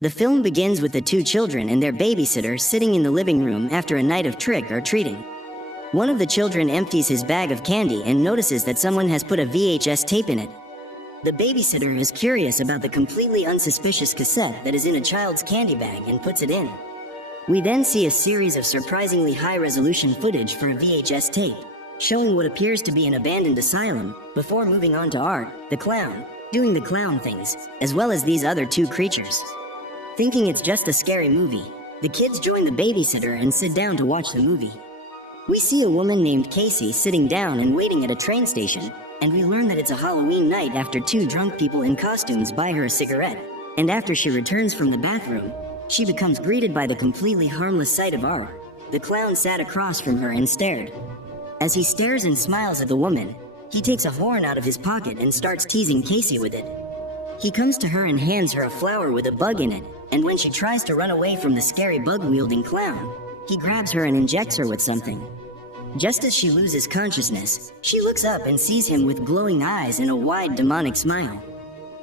The film begins with the two children and their babysitter sitting in the living room after a night of trick or treating. One of the children empties his bag of candy and notices that someone has put a VHS tape in it. The babysitter is curious about the completely unsuspicious cassette that is in a child's candy bag and puts it in. We then see a series of surprisingly high-resolution footage for a VHS tape, showing what appears to be an abandoned asylum, before moving on to Art, the clown, doing the clown things, as well as these other two creatures. Thinking it's just a scary movie, the kids join the babysitter and sit down to watch the movie. We see a woman named Casey sitting down and waiting at a train station, and we learn that it's a Halloween night after two drunk people in costumes buy her a cigarette, and after she returns from the bathroom, she becomes greeted by the completely harmless sight of Art. The clown sat across from her and stared. As he stares and smiles at the woman, he takes a horn out of his pocket and starts teasing Casey with it. He comes to her and hands her a flower with a bug in it, and when she tries to run away from the scary bug-wielding clown, he grabs her and injects her with something. Just as she loses consciousness, she looks up and sees him with glowing eyes and a wide demonic smile.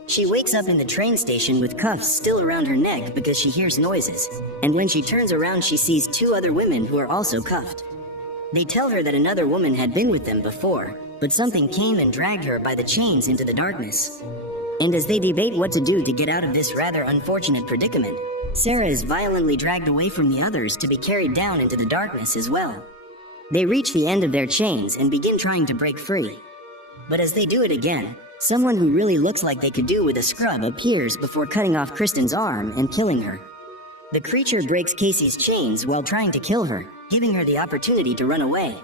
She wakes up in the train station with cuffs still around her neck because she hears noises, and when she turns around she sees two other women who are also cuffed. They tell her that another woman had been with them before, but something came and dragged her by the chains into the darkness. And as they debate what to do to get out of this rather unfortunate predicament, Sarah is violently dragged away from the others to be carried down into the darkness as well. They reach the end of their chains and begin trying to break free. But as they do it again, someone who really looks like they could do with a scrub appears before cutting off Kristen's arm and killing her. The creature breaks Casey's chains while trying to kill her, giving her the opportunity to run away.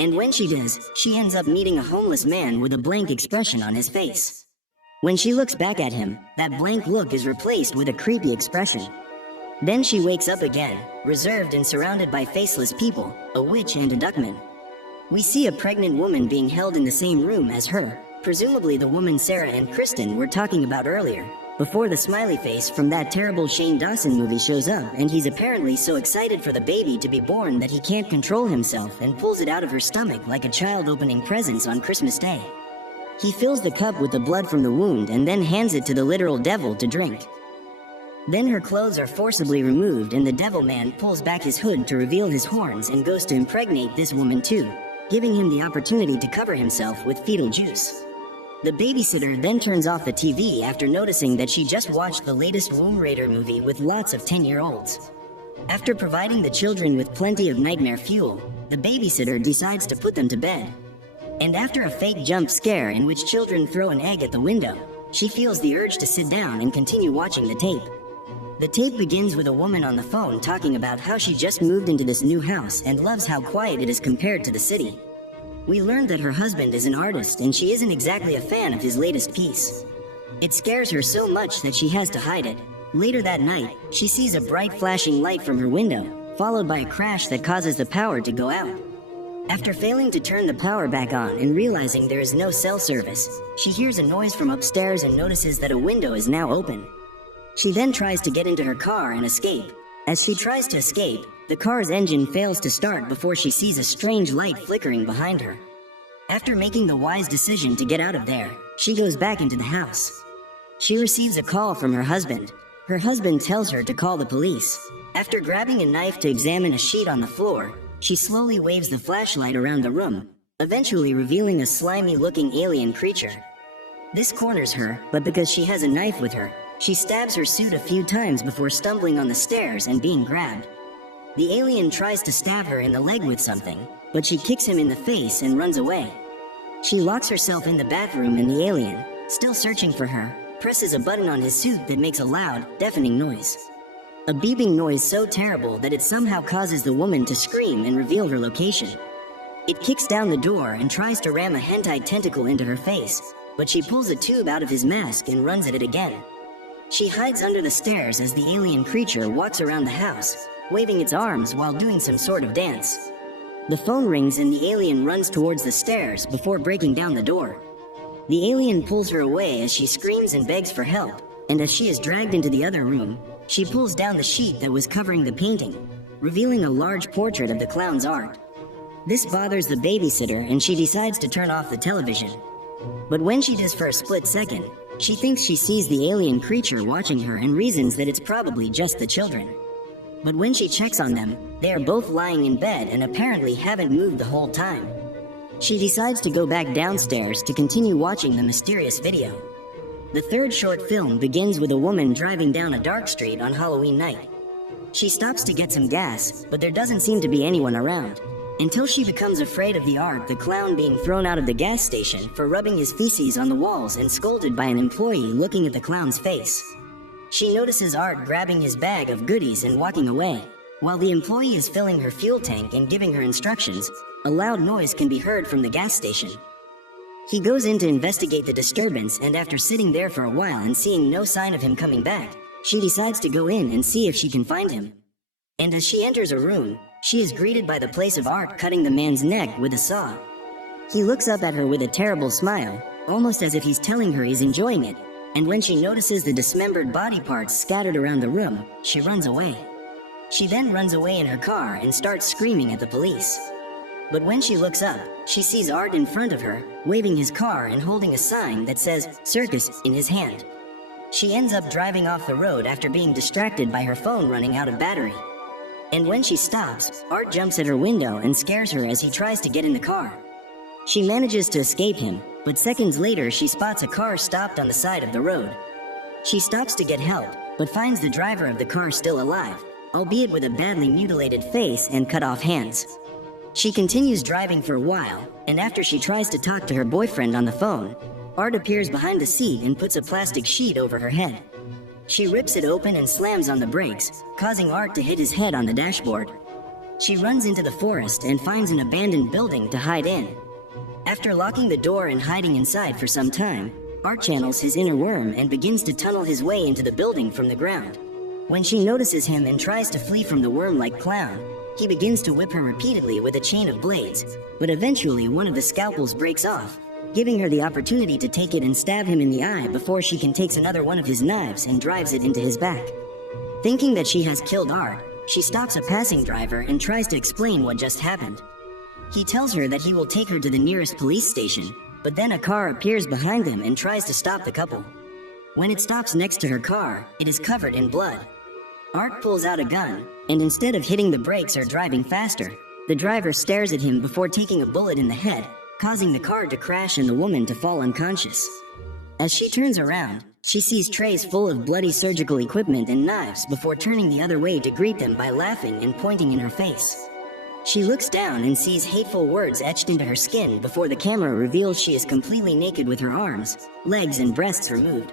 And when she does, she ends up meeting a homeless man with a blank expression on his face. When she looks back at him, that blank look is replaced with a creepy expression. Then she wakes up again, reserved and surrounded by faceless people, a witch and a duckman. We see a pregnant woman being held in the same room as her, presumably the woman Sarah and Kristen were talking about earlier, before the smiley face from that terrible Shane Dawson movie shows up, and he's apparently so excited for the baby to be born that he can't control himself and pulls it out of her stomach like a child opening presents on Christmas Day. He fills the cup with the blood from the wound and then hands it to the literal devil to drink. Then her clothes are forcibly removed and the devil man pulls back his hood to reveal his horns and goes to impregnate this woman too, giving him the opportunity to cover himself with fetal juice. The babysitter then turns off the TV after noticing that she just watched the latest Womb Raider movie with lots of 10-year-olds. After providing the children with plenty of nightmare fuel, the babysitter decides to put them to bed. And after a fake jump scare in which children throw an egg at the window, she feels the urge to sit down and continue watching the tape. The tape begins with a woman on the phone talking about how she just moved into this new house and loves how quiet it is compared to the city. We learned that her husband is an artist and she isn't exactly a fan of his latest piece. It scares her so much that she has to hide it. Later that night, she sees a bright flashing light from her window, followed by a crash that causes the power to go out. After failing to turn the power back on and realizing there is no cell service, she hears a noise from upstairs and notices that a window is now open. She then tries to get into her car and escape. As she tries to escape, the car's engine fails to start before she sees a strange light flickering behind her. After making the wise decision to get out of there, she goes back into the house. She receives a call from her husband. Her husband tells her to call the police. After grabbing a knife to examine a sheet on the floor, she slowly waves the flashlight around the room, eventually revealing a slimy-looking alien creature. This corners her, but because she has a knife with her, she stabs her suit a few times before stumbling on the stairs and being grabbed. The alien tries to stab her in the leg with something, but she kicks him in the face and runs away. She locks herself in the bathroom and the alien, still searching for her, presses a button on his suit that makes a loud, deafening noise. A beeping noise so terrible that it somehow causes the woman to scream and reveal her location. It kicks down the door and tries to ram a hentai tentacle into her face, but she pulls a tube out of his mask and runs at it again. She hides under the stairs as the alien creature walks around the house, waving its arms while doing some sort of dance. The phone rings and the alien runs towards the stairs before breaking down the door. The alien pulls her away as she screams and begs for help, and as she is dragged into the other room, she pulls down the sheet that was covering the painting, revealing a large portrait of the clown's art. This bothers the babysitter and she decides to turn off the television. But when she does for a split second, She thinks she sees the alien creature watching her and reasons that it's probably just the children. But when she checks on them, they are both lying in bed and apparently haven't moved the whole time. She decides to go back downstairs to continue watching the mysterious video. The third short film begins with a woman driving down a dark street on Halloween night. She stops to get some gas, but there doesn't seem to be anyone around, until she becomes afraid of the Art the clown being thrown out of the gas station for rubbing his feces on the walls and scolded by an employee looking at the clown's face. She notices Art grabbing his bag of goodies and walking away. While the employee is filling her fuel tank and giving her instructions, a loud noise can be heard from the gas station. He goes in to investigate the disturbance, and after sitting there for a while and seeing no sign of him coming back, she decides to go in and see if she can find him. And as she enters a room, she is greeted by the place of Art cutting the man's neck with a saw. He looks up at her with a terrible smile, almost as if he's telling her he's enjoying it, and when she notices the dismembered body parts scattered around the room, she runs away. She then runs away in her car and starts screaming at the police. But when she looks up, she sees Art in front of her, waving his car and holding a sign that says "Circus" in his hand. She ends up driving off the road after being distracted by her phone running out of battery. And when she stops, Art jumps at her window and scares her as he tries to get in the car. She manages to escape him, but seconds later she spots a car stopped on the side of the road. She stops to get help, but finds the driver of the car still alive, albeit with a badly mutilated face and cut off hands. She continues driving for a while, and after she tries to talk to her boyfriend on the phone, Art appears behind the seat and puts a plastic sheet over her head. She rips it open and slams on the brakes, causing Art to hit his head on the dashboard. She runs into the forest and finds an abandoned building to hide in. After locking the door and hiding inside for some time, Art channels his inner worm and begins to tunnel his way into the building from the ground. When she notices him and tries to flee from the worm-like clown, he begins to whip her repeatedly with a chain of blades, but eventually one of the scalpels breaks off, giving her the opportunity to take it and stab him in the eye before she can take another one of his knives and drives it into his back. Thinking that she has killed Art, she stops a passing driver and tries to explain what just happened. He tells her that he will take her to the nearest police station, but then a car appears behind them and tries to stop the couple. When it stops next to her car, it is covered in blood. Art pulls out a gun, and instead of hitting the brakes or driving faster, the driver stares at him before taking a bullet in the head, causing the car to crash and the woman to fall unconscious. As she turns around, she sees trays full of bloody surgical equipment and knives before turning the other way to greet them by laughing and pointing in her face. She looks down and sees hateful words etched into her skin before the camera reveals she is completely naked with her arms, legs, and breasts removed.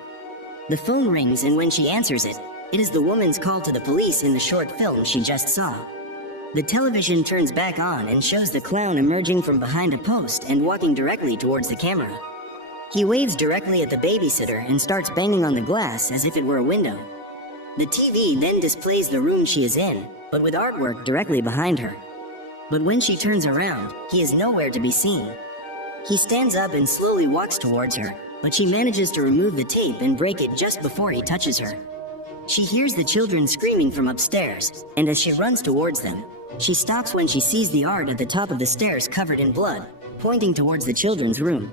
The phone rings, and when she answers it, it is the woman's call to the police in the short film she just saw. The television turns back on and shows the clown emerging from behind a post and walking directly towards the camera. He waves directly at the babysitter and starts banging on the glass as if it were a window. The TV then displays the room she is in, but with artwork directly behind her. But when she turns around, he is nowhere to be seen. He stands up and slowly walks towards her, but she manages to remove the tape and break it just before he touches her. She hears the children screaming from upstairs, and as she runs towards them, she stops when she sees the Art at the top of the stairs covered in blood, pointing towards the children's room.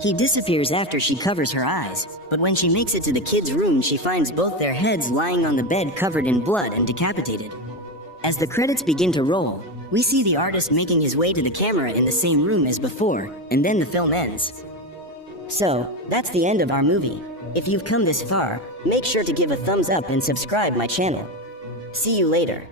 He disappears after she covers her eyes, but when she makes it to the kids' room, she finds both their heads lying on the bed covered in blood and decapitated. As the credits begin to roll, we see the artist making his way to the camera in the same room as before, and then the film ends. So, that's the end of our movie. If you've come this far, make sure to give a thumbs up and subscribe my channel. See you later.